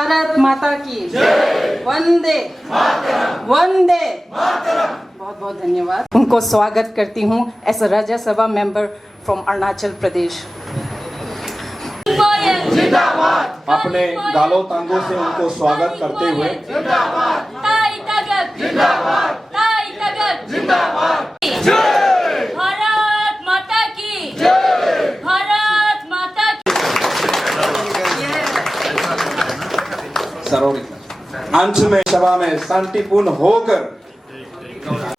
भारत माता की वंदे वंदे। बहुत बहुत धन्यवाद। उनको स्वागत करती हूँ as a Rajya Sabha member from Arunachal Pradesh. अपने गालों तांगों से उनको स्वागत करते हुए भारत माता की भारत माता की। अंत में सभा में शांतिपूर्ण होकर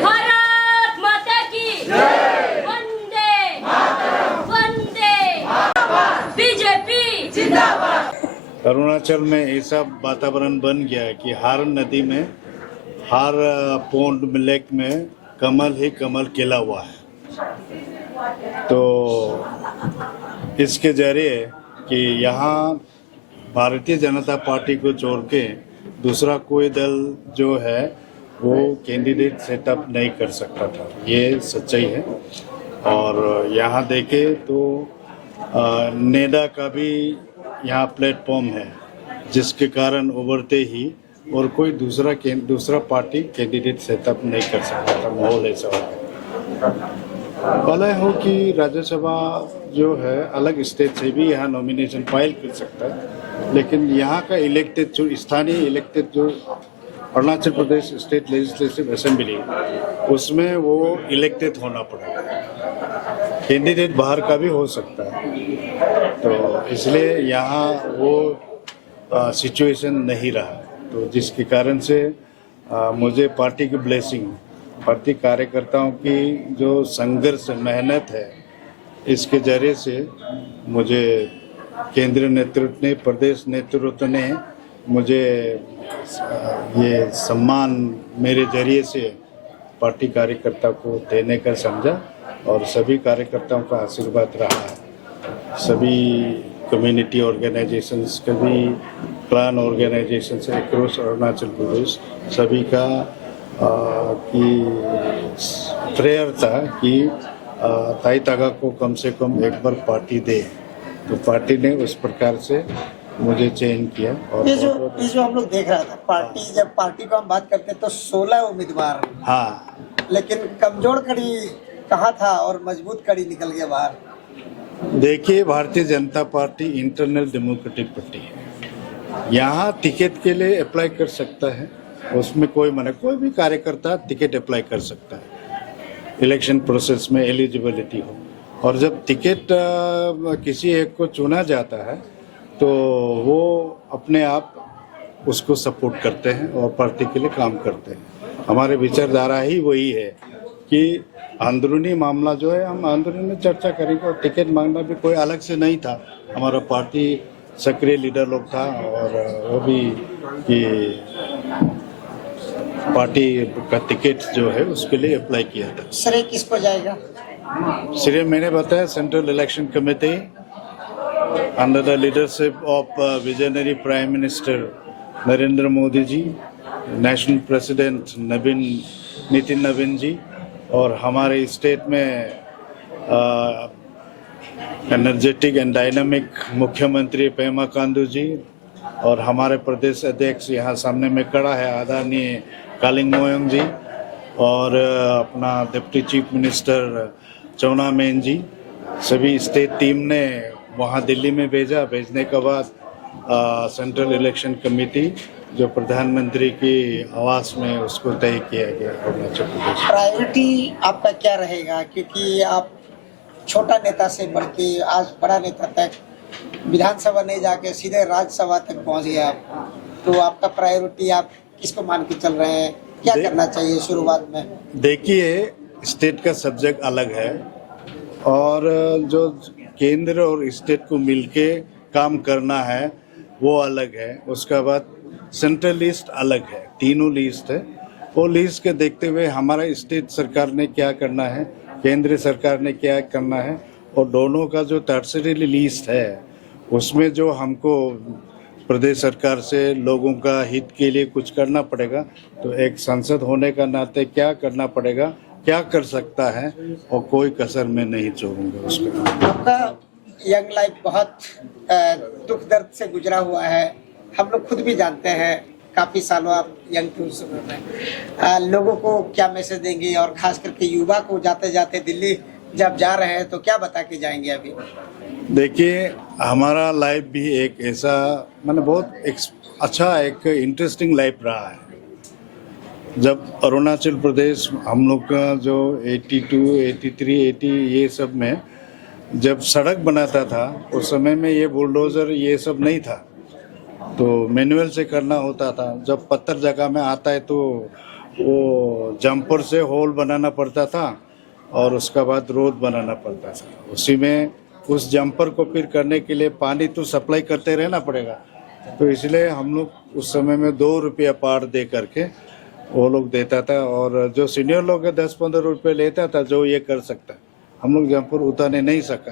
भारत माता की वंदे वंदे बीजेपी जिंदाबाद। अरुणाचल में ऐसा वातावरण बन गया है कि हर नदी में हर पौंड लेक में कमल ही कमल खिला हुआ है। तो इसके जरिए कि यहाँ भारतीय जनता पार्टी को छोड़ के दूसरा कोई दल जो है वो कैंडिडेट सेटअप नहीं कर सकता था, ये सच्चाई है। और यहाँ देखे तो नेडा का भी यहाँ प्लेटफॉर्म है, जिसके कारण उभरते ही और कोई दूसरा पार्टी कैंडिडेट सेटअप नहीं कर सकता था। माहौल ऐसा हो गया। भला हो कि राज्यसभा जो है अलग स्टेट से भी यहाँ नॉमिनेशन फाइल कर सकता है, लेकिन यहाँ का इलेक्टेड जो स्थानीय इलेक्टेड जो Arunachal Pradesh state legislative assembly उसमें वो इलेक्टेड होना पड़ेगा। कैंडिडेट बाहर का भी हो सकता है, तो इसलिए यहाँ वो सिचुएशन नहीं रहा। तो जिसके कारण से मुझे पार्टी की ब्लेसिंग, पार्टी कार्यकर्ताओं की जो संघर्ष मेहनत है, इसके जरिए से मुझे केंद्रीय नेतृत्व ने, प्रदेश नेतृत्व ने मुझे ये सम्मान मेरे जरिए से पार्टी कार्यकर्ता को देने का समझा और सभी कार्यकर्ताओं का आशीर्वाद रहा है। सभी कम्युनिटी ऑर्गेनाइजेशंस, कभी clan organisations across Arunachal Pradesh, सभी का की प्रेयर था कि ताई तागा को कम से कम एक बार पार्टी दे। तो पार्टी ने उस प्रकार से मुझे चयन किया। और ये जो हम लोग देख रहा था पार्टी, जब पार्टी को हम बात करते हैं तो 16 उम्मीदवार, हाँ, लेकिन कमजोर कड़ी कहाँ था और मजबूत कड़ी निकल गया बाहर। देखिए, Bharatiya Janata party internal democratic party है। यहाँ टिकट के लिए अप्लाई कर सकता है, उसमें कोई मना, कोई भी कार्यकर्ता टिकट अप्लाई कर सकता है इलेक्शन प्रोसेस में एलिजिबिलिटी हो। और जब टिकट किसी एक को चुना जाता है तो वो अपने आप उसको सपोर्ट करते हैं और पार्टी के लिए काम करते हैं। हमारे विचारधारा ही वही है कि अंदरूनी मामला जो है हम अंदरूनी में चर्चा करेंगे, और टिकट मांगना भी कोई अलग से नहीं था। हमारा पार्टी सक्रिय लीडर लोग था और वो भी कि पार्टी का टिकट जो है उसके लिए अप्लाई किया था। श्रेय किसको जाएगा? श्रेय मैंने बताया central election committee under the leadership of visionary prime minister Narendra Modi ji, national president Nitin नवीन जी, और हमारे स्टेट में एनर्जेटिक एंड डायनामिक मुख्यमंत्री पेमा खांडू जी, और हमारे प्रदेश अध्यक्ष यहाँ सामने में खड़ा है आदरणीय कालिंग मोयोंग जी, और अपना डिप्टी चीफ मिनिस्टर चौना मेन जी। सभी स्टेट टीम ने वहाँ दिल्ली में भेजा। भेजने के बाद सेंट्रल इलेक्शन कमेटी जो प्रधानमंत्री की आवास में उसको तय किया गया अरुणाचल प्रदेश। प्रायोरिटी आपका क्या रहेगा, क्योंकि आप छोटा नेता से बढ़ के आज बड़ा नेता तक विधानसभा नहीं जाके सीधे राज्यसभा तक पहुंच गए आप, तो आपका प्रायोरिटी आप किसको मान के चल रहे हैं, क्या करना चाहिए शुरुआत में? देखिए, स्टेट का सब्जेक्ट अलग है और जो केंद्र और स्टेट को मिलके काम करना है वो अलग है। उसके बाद सेंट्रल लिस्ट अलग है, तीनों लिस्ट है। वो लिस्ट के देखते हुए हमारा स्टेट सरकार ने क्या करना है, केंद्र सरकार ने क्या करना है, और दोनों का जो टर्सरी लिस्ट है उसमें जो हमको प्रदेश सरकार से लोगों का हित के लिए कुछ करना पड़ेगा, तो एक सांसद होने का नाते क्या करना पड़ेगा, क्या कर सकता है, और कोई कसर में नहीं छोड़ूंगा उसको। आपका यंग लाइफ बहुत दुख दर्द से गुजरा हुआ है, हम लोग खुद भी जानते हैं, काफी सालों आप यंग थे उस समय में। लोगों को क्या मैसेज देंगे, और खास करके युवा को जाते जाते दिल्ली जब जा रहे हैं तो क्या बता के जाएंगे? अभी देखिए, हमारा लाइफ भी एक ऐसा बहुत एक इंटरेस्टिंग लाइफ रहा है। जब अरुणाचल प्रदेश हम लोग का जो 82, 83, 80 ये सब में जब सड़क बनाता था उस समय में ये बुलडोज़र ये सब नहीं था, तो मैनुअल से करना होता था। जब पत्थर जगह में आता है तो वो जंपर से होल बनाना पड़ता था और उसका बाद रोड बनाना पड़ता था। उसी में उस जंपर को फिर करने के लिए पानी तो सप्लाई करते रहना पड़ेगा, तो इसलिए हम लोग उस समय में 2 रुपया पार दे करके वो लोग देता था, और जो सीनियर लोग 10-15 रुपये लेता था जो ये कर सकता। हम लोग जंपर उतारने नहीं सका,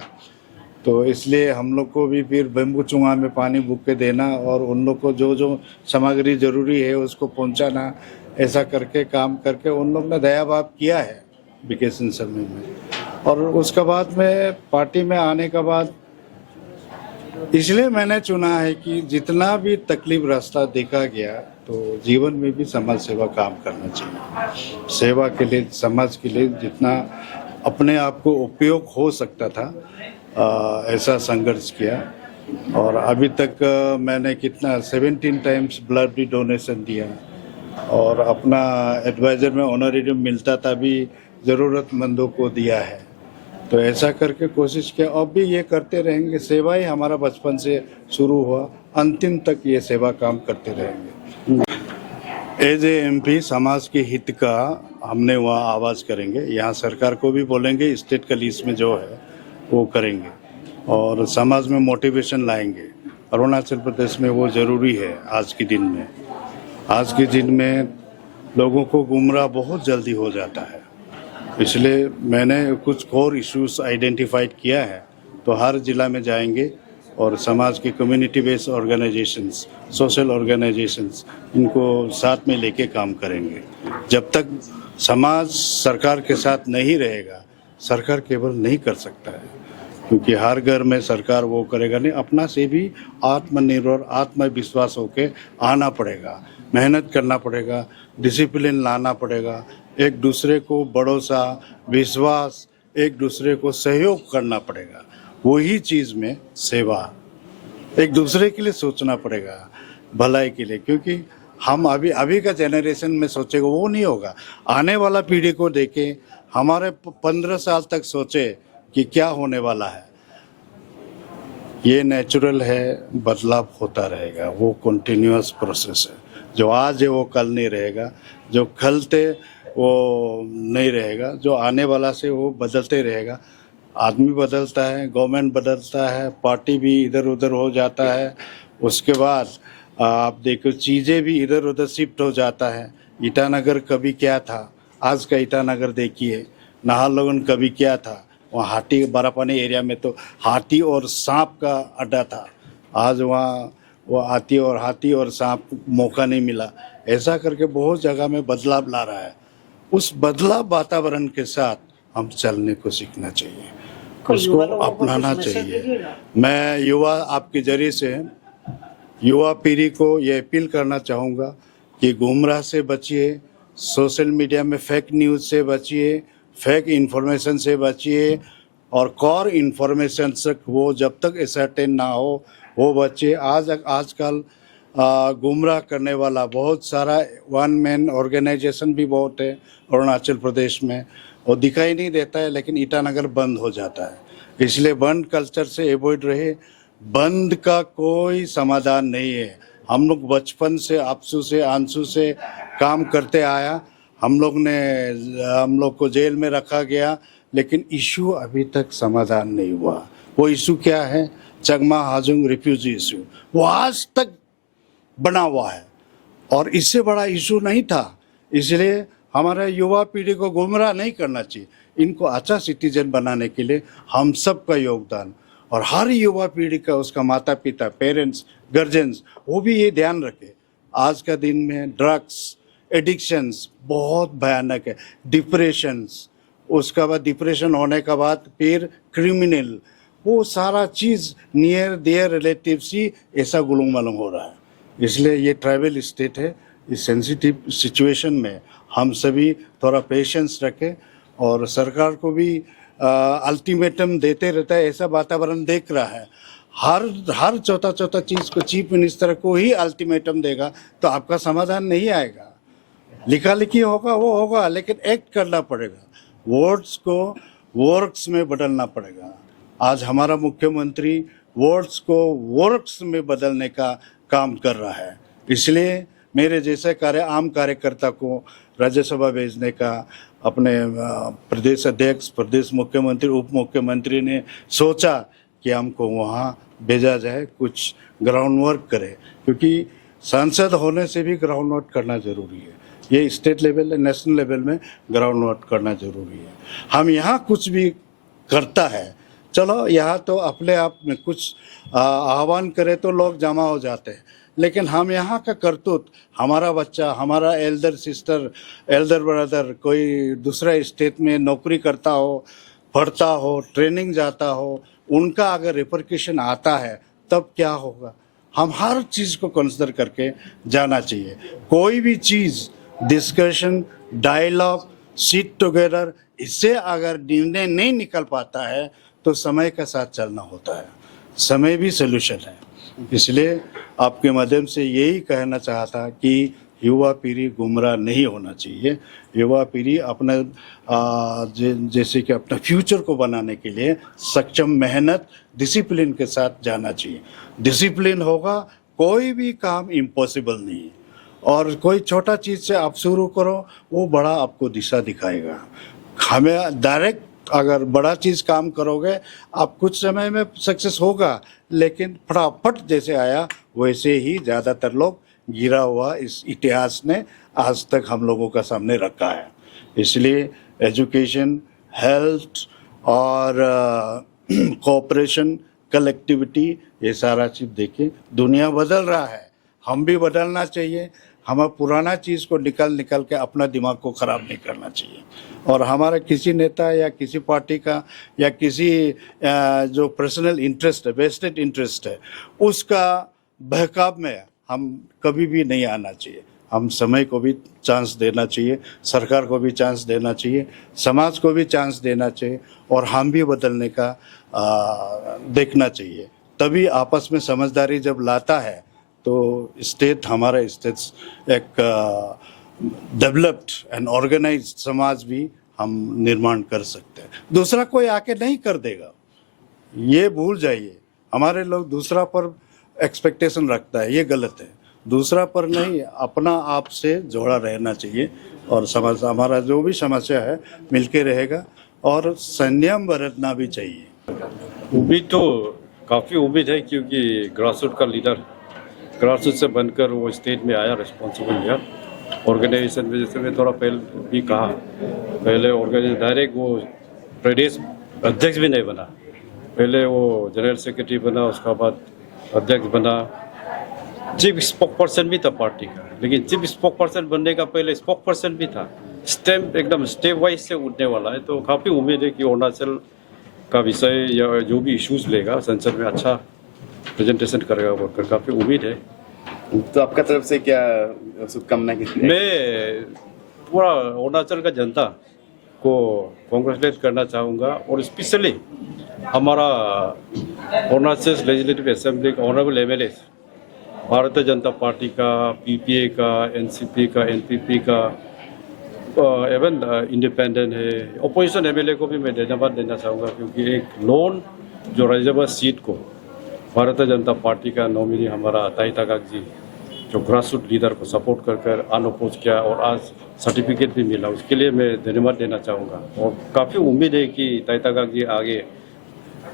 तो इसलिए हम लोग को भी फिर बेम्बू चुंगा में पानी बुक के देना और उन लोग को जो जो सामग्री जरूरी है उसको पहुंचाना, ऐसा करके काम करके उन लोग ने दया भाव किया है वेकेशन समय में। और उसके बाद में पार्टी में आने के बाद इसलिए मैंने चुना है कि जितना भी तकलीफ रास्ता देखा गया तो जीवन में भी समाज सेवा काम करना चाहिए। सेवा के लिए, समाज के लिए जितना अपने आप को उपयोग हो सकता था ऐसा संघर्ष किया। और अभी तक मैंने कितना 17 टाइम्स ब्लड भी डोनेशन दिया, और अपना एडवाइज़र में ऑनरेरियम मिलता था भी ज़रूरतमंदों को दिया है। तो ऐसा करके कोशिश किया, अब भी ये करते रहेंगे। सेवा ही हमारा बचपन से शुरू हुआ, अंतिम तक ये सेवा काम करते रहेंगे। एज ए एमपी समाज के हित का हमने वहाँ आवाज़ करेंगे, यहाँ सरकार को भी बोलेंगे, स्टेट का लिस्ट में जो है वो करेंगे और समाज में मोटिवेशन लाएंगे। अरुणाचल प्रदेश में वो ज़रूरी है आज के दिन में। आज के दिन में लोगों को गुमराह बहुत जल्दी हो जाता है, इसलिए मैंने कुछ कोर इश्यूज आइडेंटिफाइड किया है। तो हर जिला में जाएंगे और समाज के community based organisations, social organisations, इनको साथ में लेके काम करेंगे। जब तक समाज सरकार के साथ नहीं रहेगा, सरकार केवल नहीं कर सकता है, क्योंकि हर घर में सरकार वो करेगा नहीं। अपना से भी आत्मनिर्भर, आत्मविश्वास होके आना पड़ेगा, मेहनत करना पड़ेगा, डिसिप्लिन लाना पड़ेगा, एक दूसरे को भरोसा, विश्वास, एक दूसरे को सहयोग करना पड़ेगा। वही चीज़ में सेवा, एक दूसरे के लिए सोचना पड़ेगा, भलाई के लिए, क्योंकि हम अभी का जनरेशन में सोचेगा वो नहीं होगा। आने वाला पीढ़ी को देखें, हमारे 15 साल तक सोचे कि क्या होने वाला है। ये नेचुरल है, बदलाव होता रहेगा, वो कंटिन्यूअस प्रोसेस है। जो आज है वो कल नहीं रहेगा, जो कल थे वो नहीं रहेगा, जो आने वाला से वो बदलते रहेगा। आदमी बदलता है, गवर्नमेंट बदलता है, पार्टी भी इधर उधर हो जाता है, उसके बाद आप देखो चीज़ें भी इधर उधर शिफ्ट हो जाता है। ईटानगर कभी क्या था, आज का ईटानगर देखिए। नाहरलगुन कभी क्या था, वहाँ हाथी, बारापानी एरिया में तो हाथी और सांप का अड्डा था, आज वहाँ वो हाथी और सांप मौका नहीं मिला। ऐसा करके बहुत जगह में बदलाव ला रहा है। उस बदलाव वातावरण के साथ हम चलने को सीखना चाहिए, उसको अपनाना चाहिए। मैं युवा, आपके जरिए से युवा पीढ़ी को ये अपील करना चाहूँगा कि गुमराह से बचिए, सोशल मीडिया में फेक न्यूज़ से बचिए, फेक इन्फॉर्मेशन से बचिए, और कोर इन्फॉर्मेशन तक वो जब तक असर्टेन ना हो वो बच्चे आजकल गुमराह करने वाला बहुत सारा वन मैन ऑर्गेनाइजेशन भी बहुत है अरुणाचल प्रदेश में, वो दिखाई नहीं देता है, लेकिन ईटानगर बंद हो जाता है। इसलिए बंद कल्चर से अवॉइड रहे। बंद का कोई समाधान नहीं है। हम लोग बचपन से आपसू से आंसू से काम करते आया, हम लोग को जेल में रखा गया, लेकिन इशू अभी तक समाधान नहीं हुआ। वो इशू क्या है? चकमा हाजुंग रिफ्यूजी इशू, वो आज तक बना हुआ है और इससे बड़ा इशू नहीं था। इसलिए हमारे युवा पीढ़ी को गुमराह नहीं करना चाहिए। इनको अच्छा सिटीजन बनाने के लिए हम सब का योगदान, और हर युवा पीढ़ी का, उसका माता पिता, पेरेंट्स, गार्जियंस, वो भी ये ध्यान रखे। आज का दिन में ड्रग्स एडिक्शंस बहुत भयानक है, डिप्रेशंस, उसका बाद डिप्रेशन होने का बाद फिर क्रिमिनल, वो सारा चीज़ नियर देयर रिलेटिव्स ही ऐसा गुलूम मालूम हो रहा है। इसलिए ये ट्राइबल स्टेट है, इस सेंसिटिव सिचुएशन में हम सभी थोड़ा पेशेंस रखें, और सरकार को भी अल्टीमेटम देते रहता है, ऐसा वातावरण देख रहा है। हर चौथा चीज़ को चीफ मिनिस्टर को ही अल्टीमेटम देगा तो आपका समाधान नहीं आएगा। लिखा लिखी होगा वो होगा, लेकिन एक्ट करना पड़ेगा, वर्ड्स को वर्क्स में बदलना पड़ेगा। आज हमारा मुख्यमंत्री वर्ड्स को वर्क्स में बदलने का काम कर रहा है। इसलिए मेरे जैसे आम कार्यकर्ता को राज्यसभा भेजने का अपने प्रदेश अध्यक्ष, प्रदेश मुख्यमंत्री, उप मुख्यमंत्री ने सोचा कि हमको वहाँ भेजा जाए, कुछ ग्राउंड वर्क करे, क्योंकि सांसद होने से भी ग्राउंड वर्क करना जरूरी है। ये स्टेट लेवल, नेशनल लेवल में ग्राउंड वर्क करना जरूरी है। हम यहाँ कुछ भी करता है, चलो यहाँ तो अपने आप में कुछ आह्वान करे तो लोग जमा हो जाते हैं, लेकिन हम यहाँ का करतूत, हमारा बच्चा, हमारा एल्डर सिस्टर, एल्डर ब्रदर कोई दूसरा स्टेट में नौकरी करता हो, पढ़ता हो, ट्रेनिंग जाता हो, उनका अगर रिपरकशन आता है तब क्या होगा? हम हर चीज़ को कंसिडर करके जाना चाहिए। कोई भी चीज़ डिस्कशन, डायलॉग, सीट टुगेदर, इससे अगर निर्णय नहीं निकल पाता है तो समय के साथ चलना होता है। समय भी सोल्यूशन है। इसलिए आपके माध्यम से यही कहना चाहता कि युवा पीढ़ी गुमराह नहीं होना चाहिए। युवा पीढ़ी अपना जैसे कि अपना फ्यूचर को बनाने के लिए सक्षम, मेहनत, डिसिप्लिन के साथ जाना चाहिए। डिसिप्लिन होगा, कोई भी काम इम्पॉसिबल नहीं है, और कोई छोटा चीज़ से आप शुरू करो, वो बड़ा आपको दिशा दिखाएगा। हमें डायरेक्ट अगर बड़ा चीज़ काम करोगे, आप कुछ समय में सक्सेस होगा, लेकिन फटाफट जैसे आया वैसे ही ज़्यादातर लोग गिरा हुआ इस इतिहास ने आज तक हम लोगों का सामने रखा है। इसलिए एजुकेशन, हेल्थ और कोऑपरेशन, कलेक्टिविटी, ये सारा चीज़ देखिए, दुनिया बदल रहा है, हम भी बदलना चाहिए। हमें पुराना चीज़ को निकल के अपना दिमाग को ख़राब नहीं करना चाहिए। और हमारा किसी नेता या किसी पार्टी का या किसी जो पर्सनल इंटरेस्ट है, वेस्टेड इंटरेस्ट है, उसका बहकाव में हम कभी भी नहीं आना चाहिए। हम समय को भी चांस देना चाहिए, सरकार को भी चांस देना चाहिए, समाज को भी चांस देना चाहिए, और हम भी बदलने का देखना चाहिए। तभी आपस में समझदारी जब लाता है तो स्टेट, हमारा स्टेट एक डेवलप्ड एंड ऑर्गेनाइज्ड समाज भी हम निर्माण कर सकते हैं। दूसरा कोई आके नहीं कर देगा, ये भूल जाइए। हमारे लोग दूसरा पर एक्सपेक्टेशन रखता है, ये गलत है। दूसरा पर नहीं, अपना आप से जोड़ा रहना चाहिए, और समाज, हमारा जो भी समस्या है मिलके रहेगा, और संयम बरतना भी चाहिए। उम्मीद तो काफ़ी उम्मीद है, क्योंकि ग्रासरूट का लीडर ग्रासरूट से बनकर वो स्टेट में आया, रिस्पॉन्सिबल लिया ऑर्गेनाइजेशन में। जैसे मैं थोड़ा पहले भी कहा, पहले ऑर्गेनाइजेशन डायरेक्ट वो प्रदेश अध्यक्ष भी नहीं बना, पहले वो जनरल सेक्रेटरी बना, उसका बाद अध्यक्ष बना, चीफ स्पोक पर्सन भी था पार्टी का। लेकिन चीफ स्पोक पर्सन बनने का पहले स्पोक पर्सन भी था। एकदम स्टेप वाइज से उठने वाला है, तो काफ़ी उम्मीद है कि अरुणाचल का विषय या जो भी इश्यूज लेगा संसद में अच्छा प्रेजेंटेशन करेगा, बोलकर काफ़ी उम्मीद है। तो आपका तरफ से क्या शुभकामनाएं? मैं पूरा अरुणाचल का जनता को कॉन्ग्रेचुलेट करना चाहूँगा और स्पेशली हमारा अरुणाचल लेजिस्लेटिव असेंबली का honourable MLA Bharatiya Janata party का, पीपीए का, एनसीपी का, एनपीपी का, एवं इंडिपेंडेंट है, अपोजिशन एमएलए को भी मैं धन्यवाद देना चाहूँगा क्योंकि एक लोन जो राज्यसभा सीट को भारतीय जनता पार्टी का नॉमिनी हमारा ताई तागाक जी जो ग्रासरूट लीडर को सपोर्ट कर अनअपोज किया और आज सर्टिफिकेट भी मिला, उसके लिए मैं धन्यवाद देना चाहूँगा। और काफ़ी उम्मीद है कि ताई तागाक जी आगे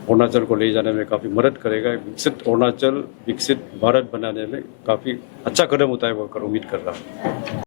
अरुणाचल को ले जाने में काफ़ी मदद करेगा, विकसित अरुणाचल, विकसित भारत बनाने में काफ़ी अच्छा कदम उठाएगा कर उम्मीद कर रहा हूँ।